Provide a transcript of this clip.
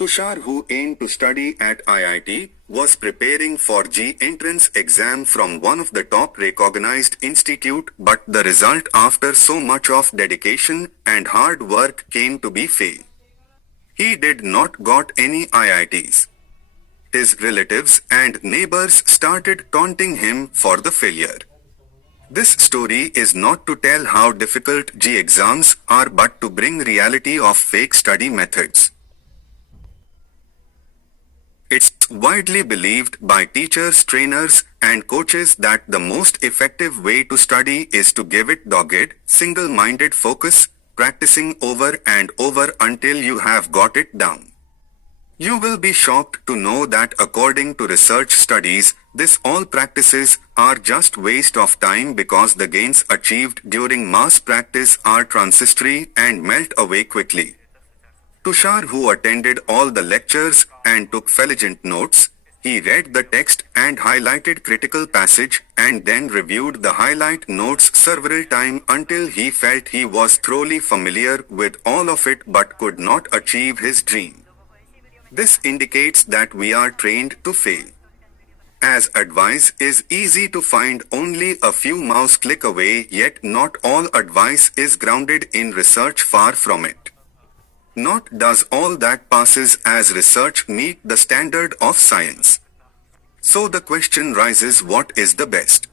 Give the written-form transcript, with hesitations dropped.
Tushar, who aimed to study at IIT, was preparing for J entrance exam from one of the top recognized institute, but the result after so much of dedication and hard work came to be fail. He did not got any IITs. His relatives and neighbors started taunting him for the failure. This story is not to tell how difficult J exams are but to bring reality of fake study methods. It's widely believed by teachers, trainers, and coaches that the most effective way to study is to give it dogged, single-minded focus, practicing over and over until you have got it down. You will be shocked to know that according to research studies, this all practices are just waste of time because the gains achieved during mass practice are transistory and melt away quickly. Tushar, who attended all the lectures and took feligent notes, he read the text and highlighted critical passage and then reviewed the highlight notes several times until he felt he was thoroughly familiar with all of it but could not achieve his dream. This indicates that we are trained to fail. As advice is easy to find only a few mouse click away, yet not all advice is grounded in research, far from it. Not does all that passes as research meet the standard of science. So the question rises, what is the best?